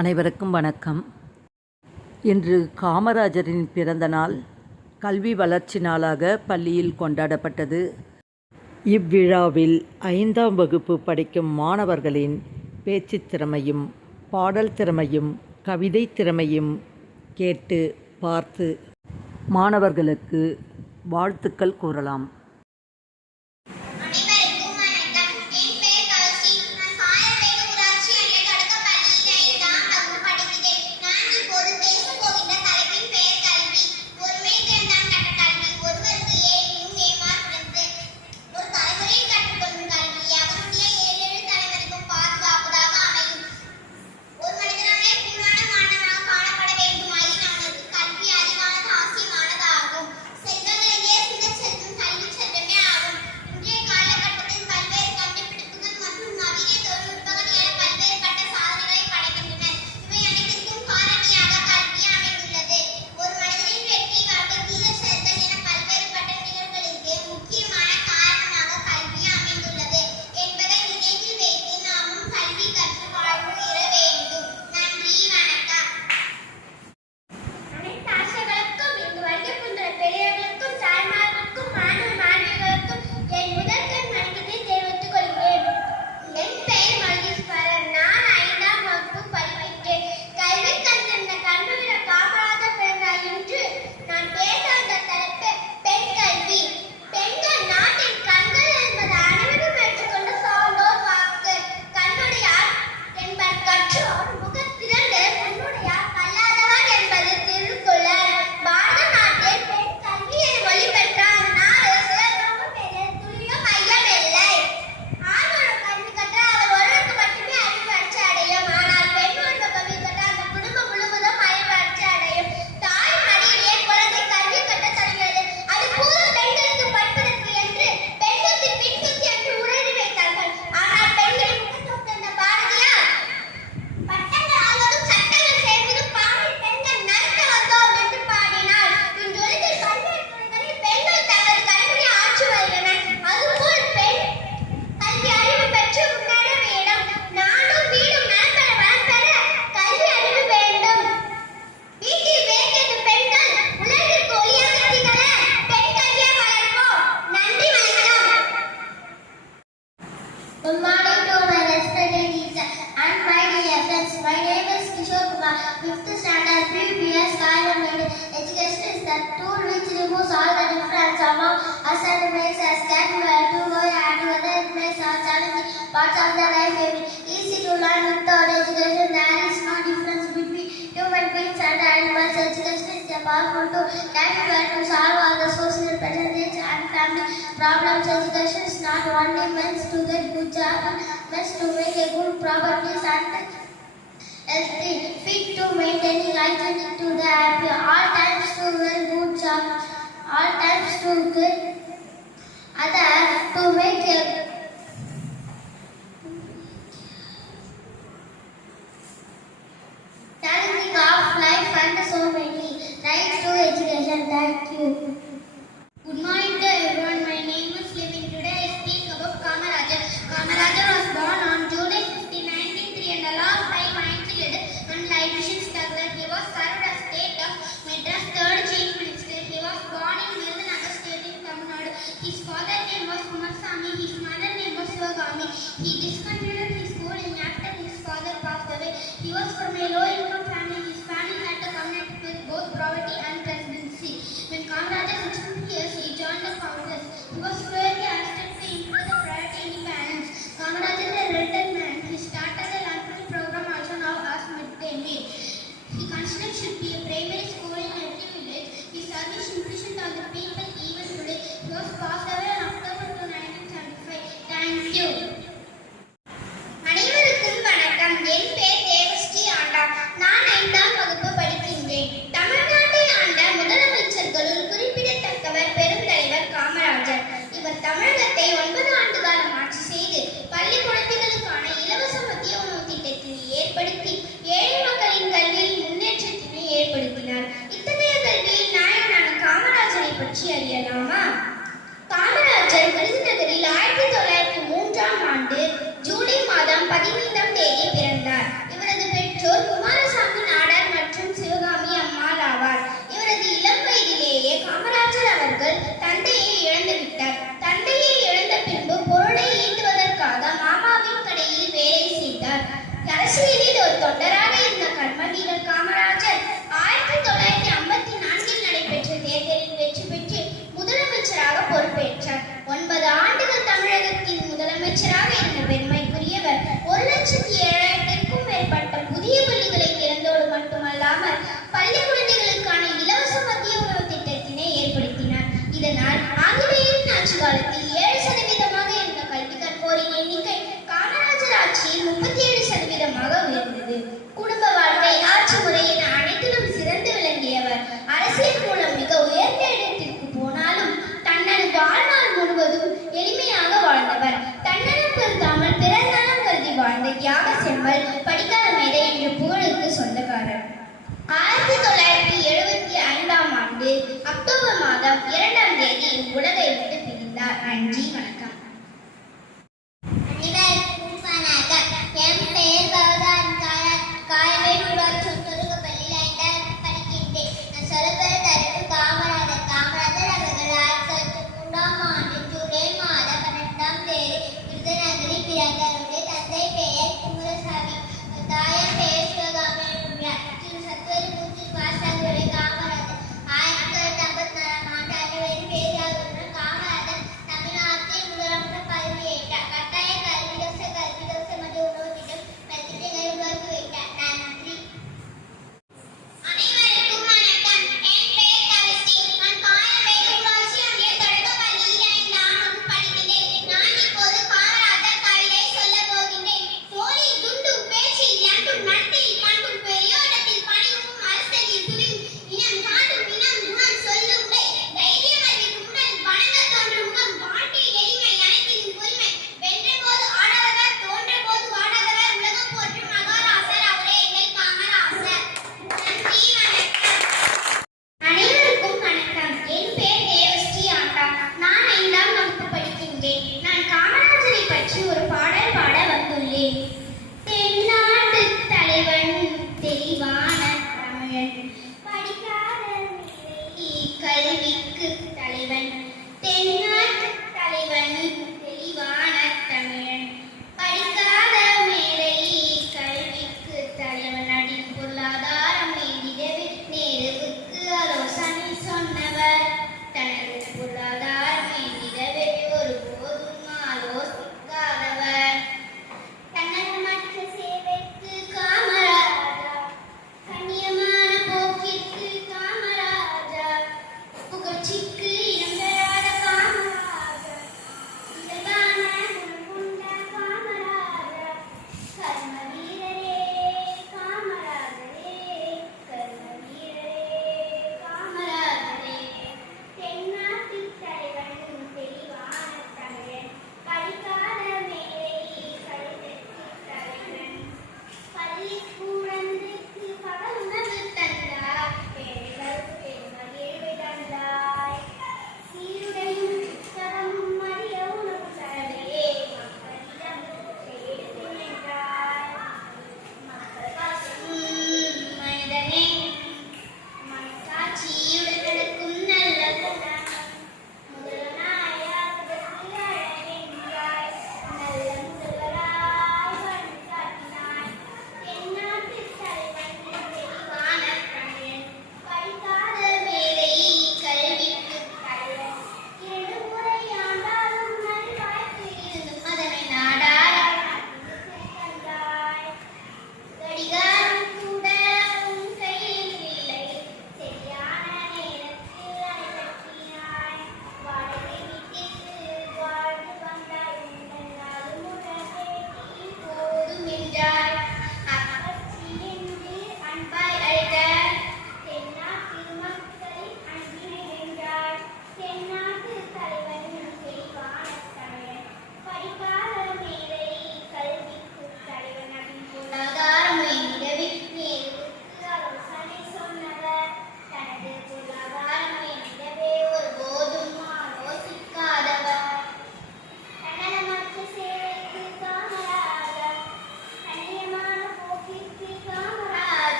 அனைவருக்கும் வணக்கம். இன்று காமராஜரின் பிறந்த நாள் கல்வி வளர்ச்சி நாளாக பள்ளியில் கொண்டாடப்பட்டது. இவ்விழாவில் ஐந்தாம் வகுப்பு படிக்கும் மாணவர்களின் பேச்சு திறமையும் பாடல் திறமையும் கவிதை திறமையும் கேட்டு பார்த்து மாணவர்களுக்கு வாழ்த்துக்கள் கூறலாம். Good morning to my respected teacher and my dear friends. My name is Kishore Kumar, 5th standard, previous Kailam Education is the tool which removes all the difference among us and makes us get where to go and whether it makes our challenging parts of the life may easy to learn without education. There is no difference between human beings and animals. Education is a powerful tool that we to solve all the social, present and family problems. Education and ornaments to the puja must to make a good properties and healthy, fit to maintaining and to the happy, all times to wear good jobs, all times to good other to make a காலத்தில் ஏழு சதவீதமாக இருந்த கல்வி கற்போரின் எண்ணிக்கை காமராஜர் ஆட்சியில் முப்பத்தி ஏழு சதவீதமாக உயர்ந்தது. குடும்ப வாழ்க்கை ஆட்சி முறை என அனைத்திலும் சிறந்து விளங்கியவர். அரசியல் மூலம் மிக உயர்ந்த இடத்திற்கு போனாலும் தன்னது வாழ்நாள் முழுவதும் எளிமையாக வாழ்ந்தவர். தன்னலம் கருதாமல் பிறந்தனம் நலம் கருதி வாழ்ந்த தியாக செம்மல் படிக்காத மேதை என்ற புகழுக்கு சொந்தக்காரர். ஆயிரத்தி தொள்ளாயிரத்தி எழுபத்தி ஐந்தாம் ஆண்டு அக்டோபர் மாதம் இரண்டாம் தேதி உலகை விட்டு நன்றி வணக்கம்.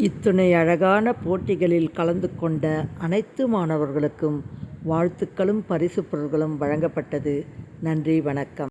இத்துணை அழகான போட்டிகளில் கலந்து கொண்ட அனைத்து மாணவர்களுக்கும் வாழ்த்துக்களும் பரிசு பொருட்களும் வழங்கப்பட்டது. நன்றி வணக்கம்.